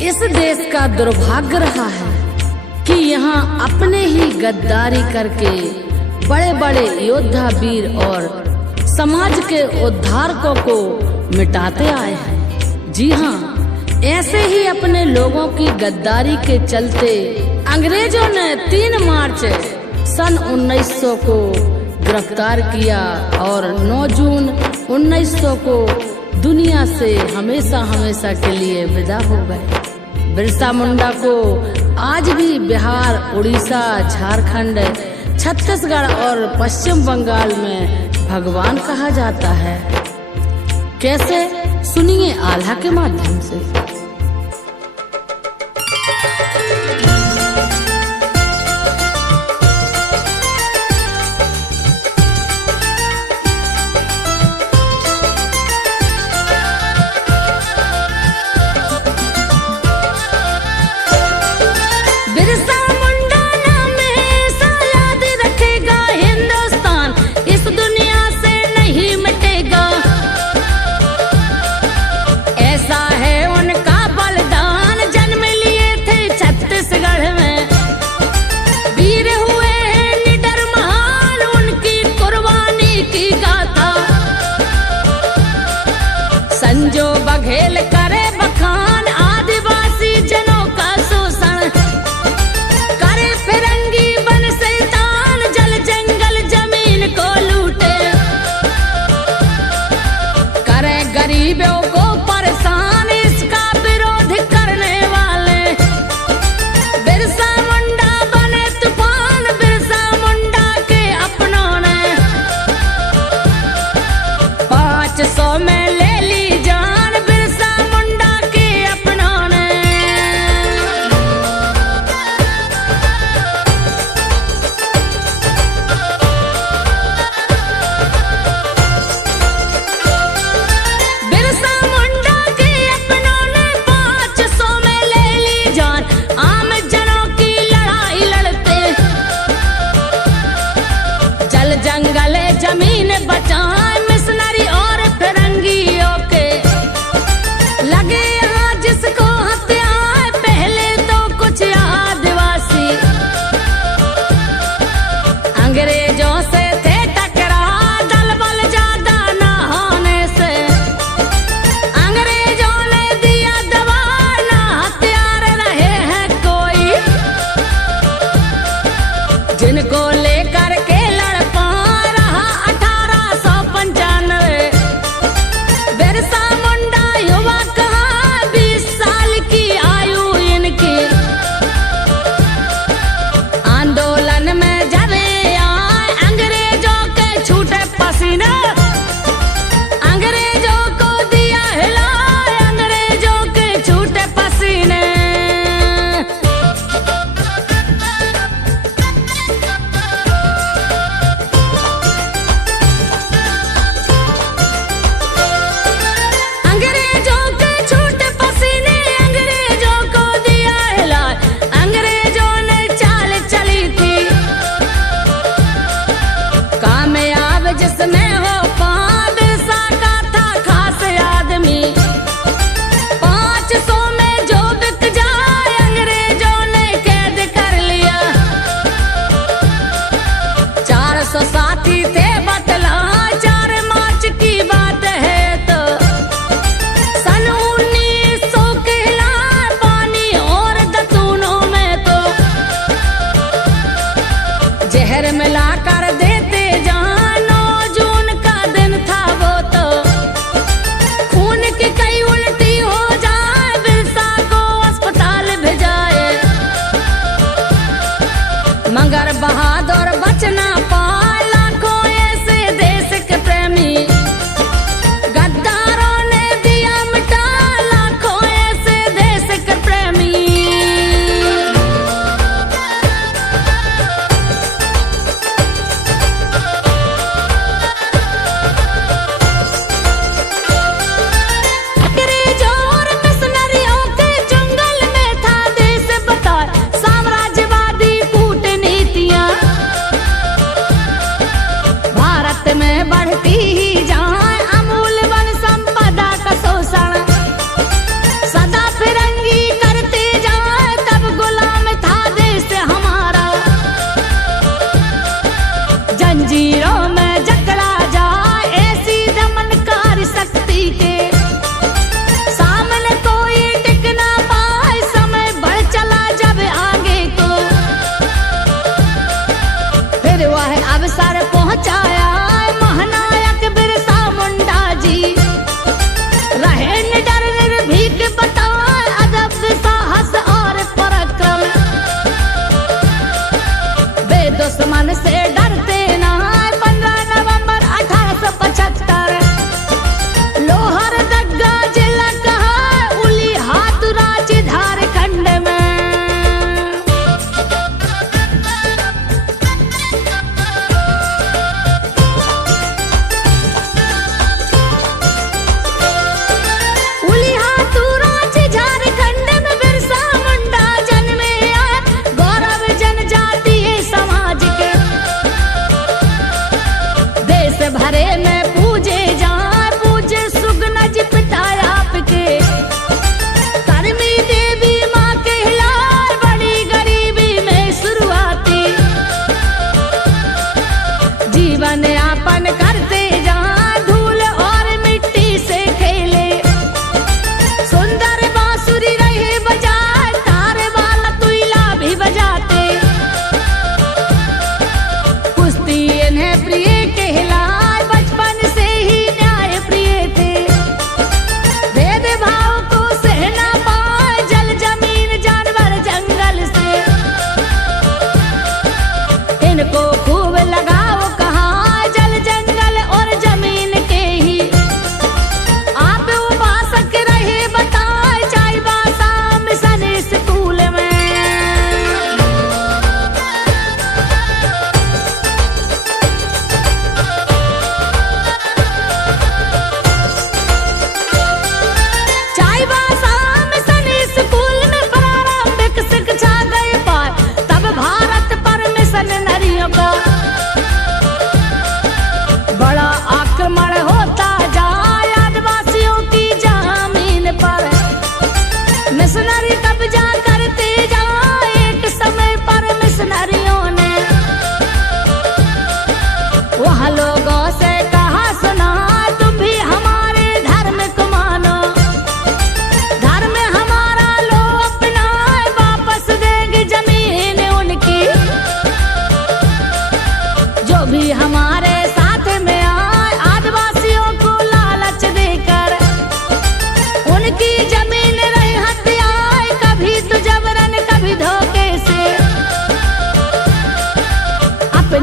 इस देश का दुर्भाग्य रहा है कि यहाँ अपने ही गद्दारी करके बड़े बड़े योद्धा वीर और समाज के उद्धारकों को मिटाते आए हैं। जी हाँ, ऐसे ही अपने लोगों की गद्दारी के चलते अंग्रेजों ने 3 मार्च सन 1900 को गिरफ्तार किया और 9 जून 1900 को दुनिया से हमेशा हमेशा के लिए विदा हो गए। बिरसा मुंडा को आज भी बिहार, उड़ीसा, झारखंड, छत्तीसगढ़ और पश्चिम बंगाल में भगवान कहा जाता है। कैसे, सुनिए आल्हा के माध्यम से। संजो बघेल करे बखान, आदिवासी जनों का शोषण करे, फिरंगी बन शैतान, जल जंगल जमीन को लूटे, करे गरीबों को परेशान, इसका विरोध करने वाले बिरसा मुंडा बने तूफान। बिरसा मुंडा के अपनों ने 500 में जंगल जमीन बचाए, मिशनरी और फिरंगियों के लगे यहाँ जिसको हत्याए, पहले तो कुछ आदिवासी अंग्रेजों से थे टकरा, दल बल ज्यादा न होने से अंग्रेजों ने दिया दबा, ना हथियार रहे हैं कोई जिनको लेकर के बिरसा मुंडा युवा कहा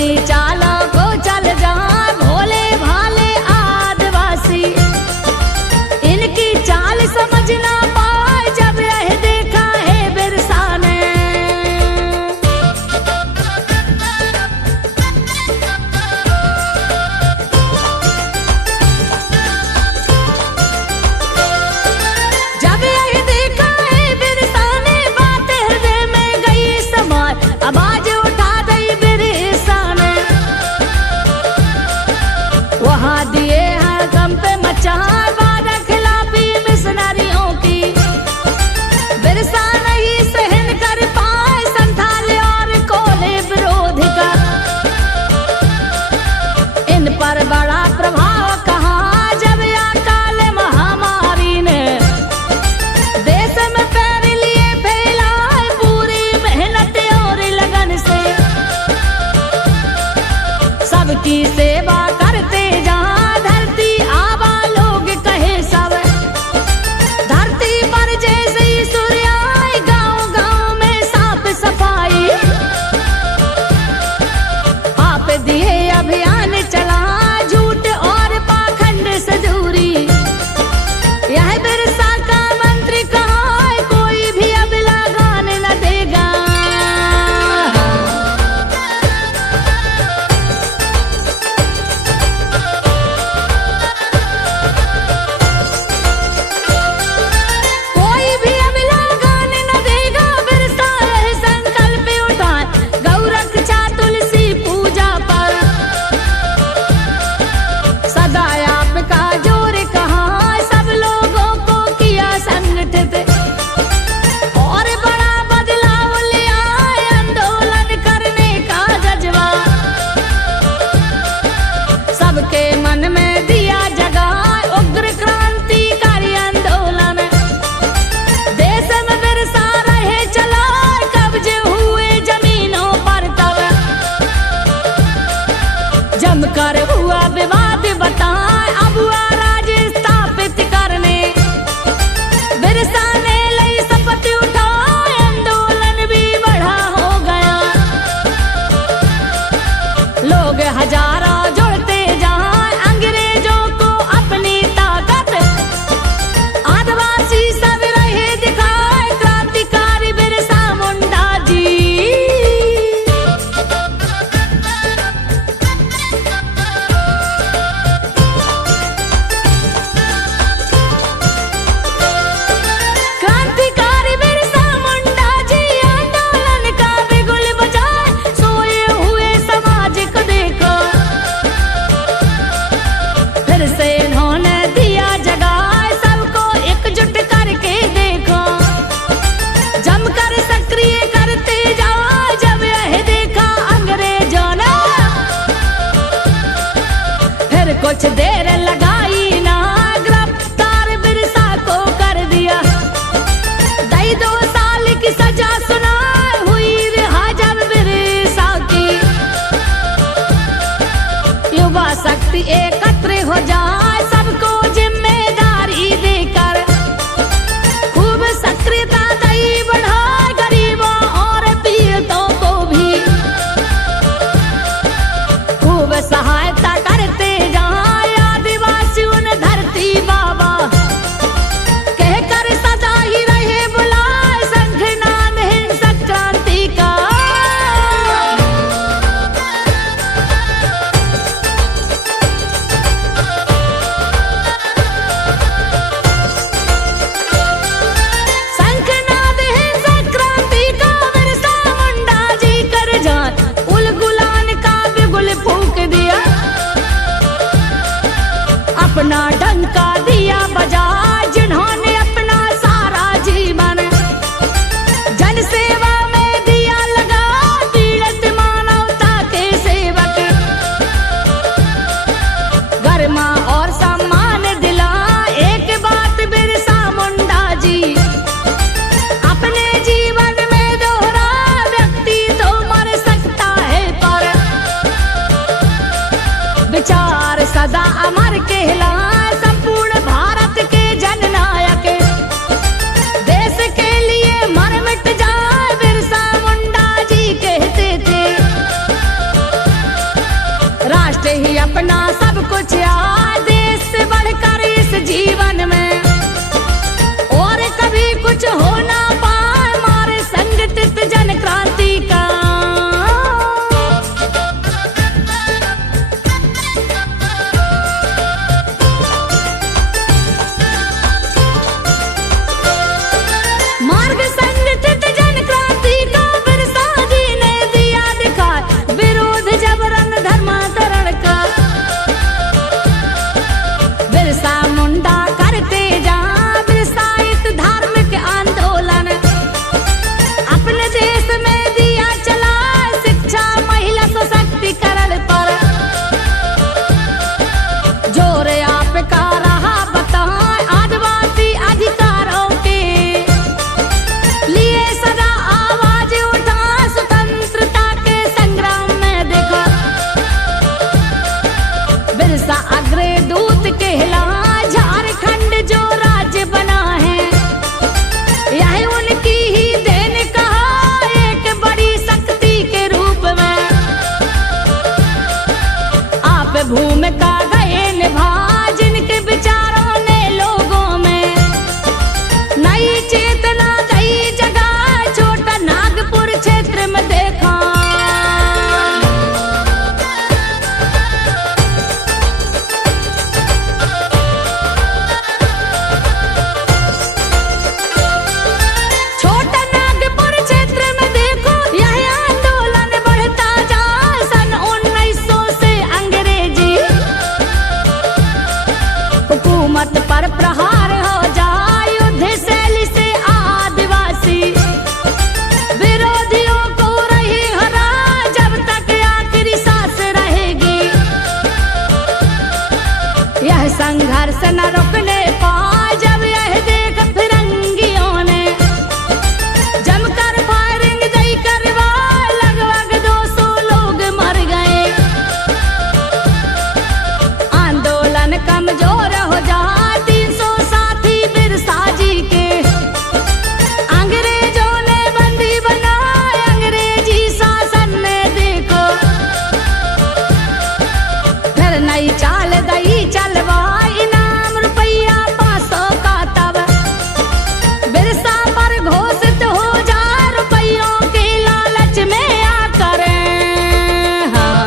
अपनी चालों को चल जाए भोले भाले आदिवासी, इनकी चाल समझ ना पाए जब यह देखा है बिरसा ने। जब यह देखा है बिरसा ने बात हृदय में गई समाए, आवाज उठा दई बिरसा ने। वहां दिए हर गम पे मचा वादा खिलाफी मिशनरियों की, बिरसा नहीं सहन कर पाए संथाल और कोले विरोध का। इन पर बड़ा प्रभाव कहा जब अकाल महामारी ने देश में पैर लिए फैलाए पूरी मेहनत और लगन से। सबकी सेवा करते जहाँ धरती आबा लोग कहे सब, धरती पर जैसे ही सूर्य आए गाँव गाँव में साफ सफाई। आप दिए अभियान चला झूठ और पाखंड से दूरी, यह बिरसा का मंत्री कहा है कोई भी अब लगाने न देगा। कोई भी अब लगाने न देगा, बिरसा यह संकल्प उठाए गौ रक्षा तुलसी पूजा पर। सदा आपका जोर कहा सब लोगों को किया संगठित, और बड़ा बदलाव ले आए आंदोलन करने का जज्बा। सबके मन में दिया जगाए उग्र क्रांतिकारी आंदोलन, देश में बिरसा रहे चला कब्जे हुए जमीनों पर तब। जमकर हुआ विवाद बताए अब हुआ राज स्थापित करने, बिरसा ने लई शपथ उठाए आंदोलन भी बढ़ा हो गया। लोग हजारों जुड़ते जाए अंग्रेजों को अपनी ताकत, आदिवासी सब रहे दिखाए क्रांतिकारी बिरसा मुंडा जी। क्रांतिकारी बिरसा मुंडा जी आंदोलन का बिगुल बजाए, सोए हुए समाज को देखो। फिर से इन्होंने दिया जगाए सबको एकजुट करके देखो। जमकर सक्रिय करते जाओ जब यह देखा अंग्रेजों ने, फिर कुछ देर लगाई ना गिरफ्तार बिरसा को कर दिया। दई 2 साल की सजा सुनाए हुई रिहा जब बिरसा की। युवा शक्ति एकत्र हो जाए सबको जिम्मेदारी देकर, खूब सक्रियता दई बढ़ाए गरीबों और पीड़ितों को भी। खूब सहायता करते जाए कुछ हो ना पाए मारे संगठित जन क्रांति का। मार्ग संगठित जन क्रांति का बिरसा जी ने दिया दिखा, विरोध जबरन धर्मांतरण का। बिरसा मुंडा करते जा विरसायित धार्मिक आंदोलन, अपने देश में दिया चला शिक्षा महिला सशक्तिकरण पर। जोर आपका रहा बताएं आदिवासी अधिकारों के लिए सदा आवाज उठा, स्वतंत्रता के संग्राम में देखो बिरसा अग्रदूत कहला। झारखंड जो राज्य बना है यह उनकी ही देन कहा, एक बड़ी शक्ति के रूप में आप भूमिका गए निभा, जिनके विचारों ने लोगों में नई चेतना नई जगह छोटा नागपुर क्षेत्र में देखा। छोटा नागपुर क्षेत्र में देखो यह आंदोलन बढ़ता जा। सन 1900 से अंग्रेजी हुकूमत पर प्रहार हो जाए, युद्ध शैली से आदिवासी विरोधियों को रही हरा, जब तक आखिरी सांस रहेगी यह संघर्ष न रुकने पाए। जब यह देख फिरंगियों ने जमकर फायरिंग दई करवाए, लगभग 200 लोग मर गए। आंदोलन कमजोर हो जाए, 300 साथी बिरसा जी के अंग्रेजों ने बंदी बनाए। अंग्रेजी शासन ने देखो फिर नई चाल दई चलवाई, इनाम रुपया 500 का तब बिरसा पर घोषित हो जा, रुपयों के लालच में आकर। हाँ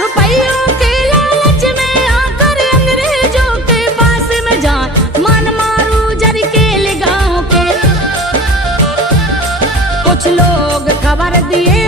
रुपयों के लालच में आकर अंग्रेजों के पास में जा, मन मारू जरकेल गांव के कुछ लोग खबर दिए